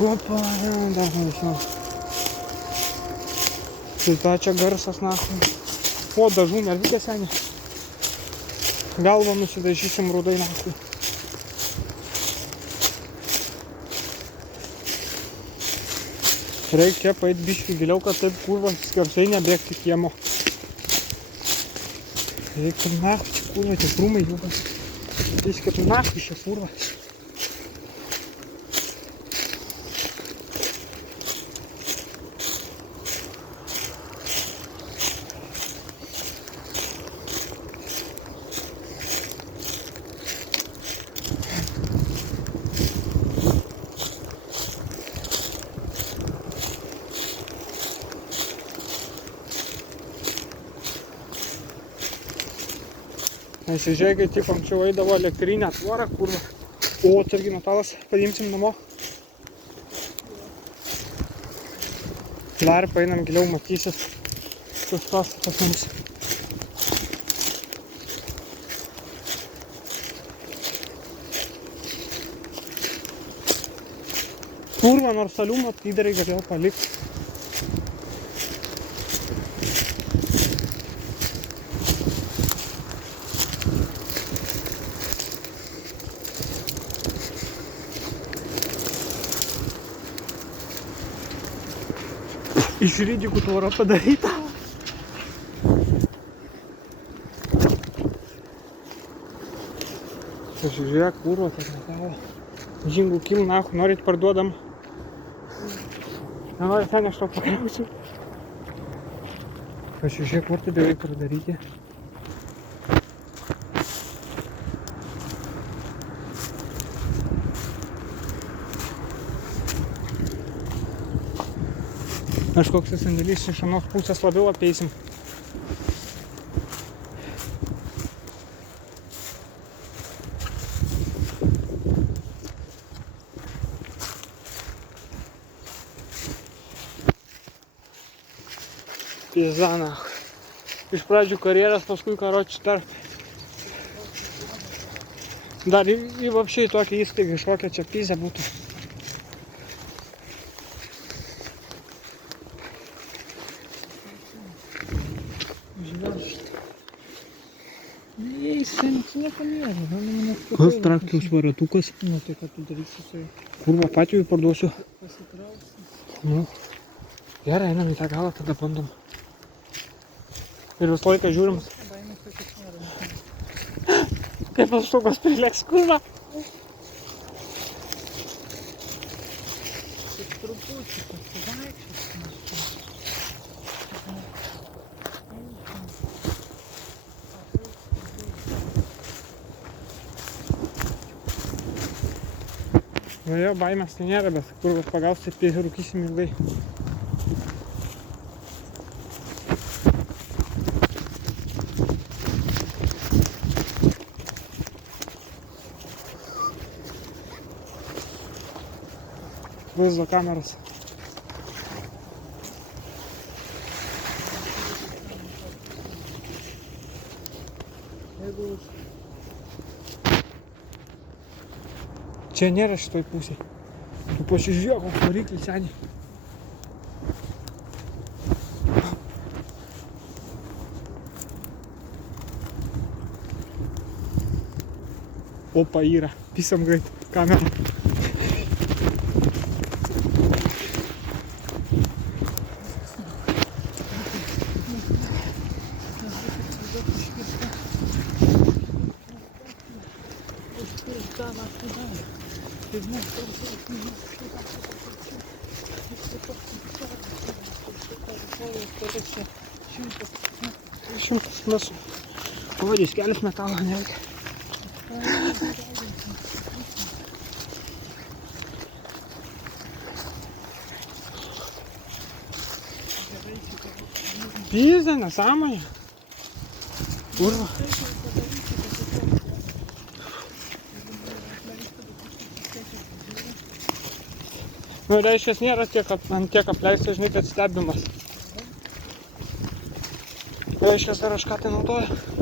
Opa, dar nežinau. Tai ta čia garsas, na. O, dažų nervitė senė. Galvą nusidažysim rudai, na. Reikia paeit biškį giliau, kad taip kurva skersai nebėgti kiemo. Reikia nahui, čia kurva, tie krūmai jubas. Reikia nahui šia kurva. Nes žiūrėkit, taip anksčiau eidavo elektrinę tvorą, kurva. O, atsargiai metalas, paimsim namo. Dar paeinam giliau, matysit, šis pastatas mums. Kurva, nors saliumo lyderai galėjo palikti. Iš rydikų tvora padaryta. Žiūrėk, kurva, tas metalo. Žingų kim, nahu, norit parduodam. Nenori ten, aš to pakrausiu. Žiūrėk, kur tai beveik pradaryti. Kažkoks sandėlys iš anos pusės labiau apeisim. Pizana. Iš pradžių karjeras, paskui karočių tarp. Dar į vapšiai tokią įstaigą iškokią čia pizę būtų. Nieko nėra, Kas traktoriaus varatukas? Nu, tai ką tu darysi su juo? Kurva, patijui parduosiu. Pasitrauksi. Nu. Gerai, einam į tą galą, tada bandom. Ir visą laiką žiūrim. Baimės tokios nėra. Kaip atštukas prileks, kurva. Tik truputį pasivaikščios. Nu jo, baimės tai nėra, bet kurvas pagaus, tai rūkysim ilgai. Vaizdo kameros. Čia nėra šitoj pusėj. Tu pasižiūrėk, koks variklis seniai. Opa, yra. Pisam greit. Kamera. Šimtas mes pavadys kelias metalo nereikia. Pizda, nesąmonė. Kurva. Nu, reiškia, nėra ant tiek apleistas, žinai, kad stebimas. Reiškia, ar aš ką tai naudoju.